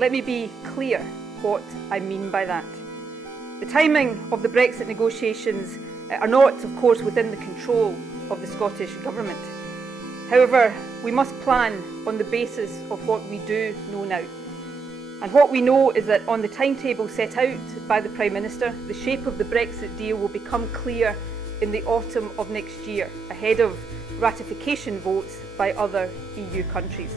Let me be clear what I mean by that. The timing of the Brexit negotiations are not, of course, within the control of the Scottish Government. However, we must plan on the basis of what we do know now. And what we know is that on the timetable set out by the Prime Minister, the shape of the Brexit deal will become clear in the autumn of next year, ahead of ratification votes by other EU countries.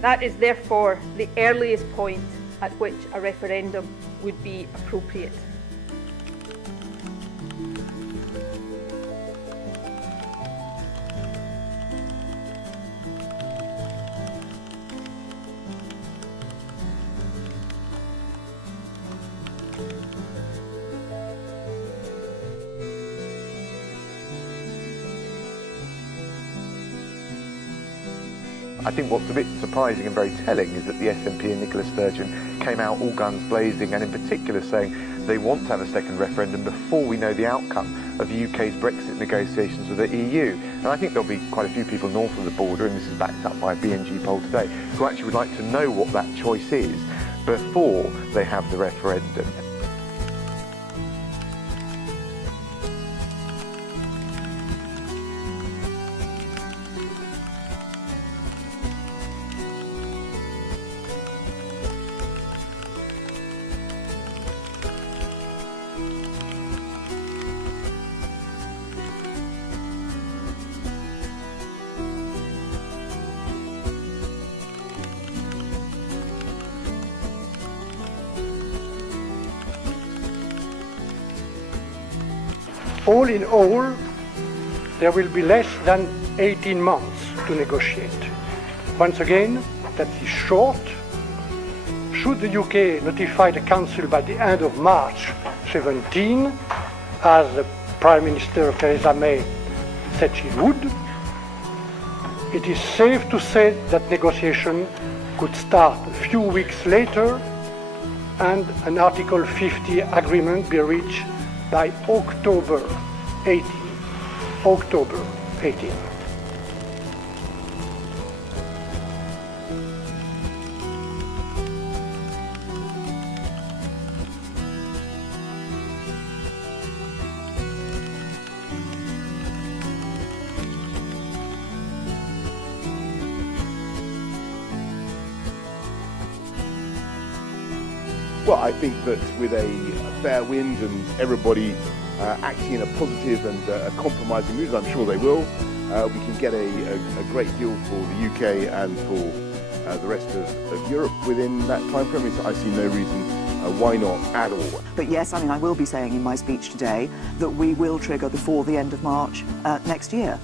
That is therefore the earliest point at which a referendum would be appropriate. I think what's a bit surprising and very telling is that the SNP and Nicola Sturgeon came out all guns blazing, and in particular saying they want to have a second referendum before we know the outcome of the UK's Brexit negotiations with the EU. And I think there'll be quite a few people north of the border, and this is backed up by a BNG poll today, who actually would like to know what that choice is before they have the referendum. All in all, there will be less than 18 months to negotiate. Once again, that is short. Should the UK notify the Council by the end of March 17, as the Prime Minister Theresa May said she would, it is safe to say that negotiation could start a few weeks later and an Article 50 agreement be reached by October 18. October 18. Well, I think that with a fair wind and everybody acting in a positive and compromising mood, I'm sure they will, we can get a great deal for the UK and for the rest of Europe within that time frame. I see no reason why not at all. But yes, I mean, I will be saying in my speech today that we will trigger before the end of March next year.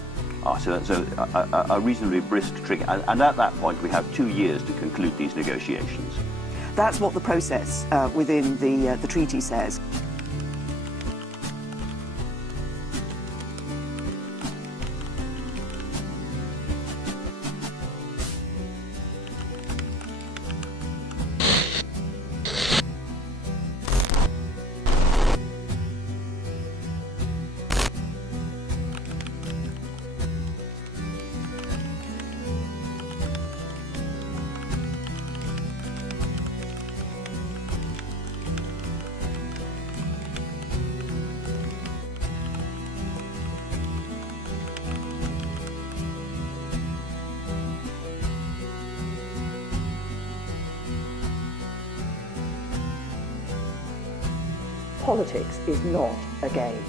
So a reasonably brisk trigger, and at that point we have 2 years to conclude these negotiations. That's what the process within the treaty says. Politics is not a game.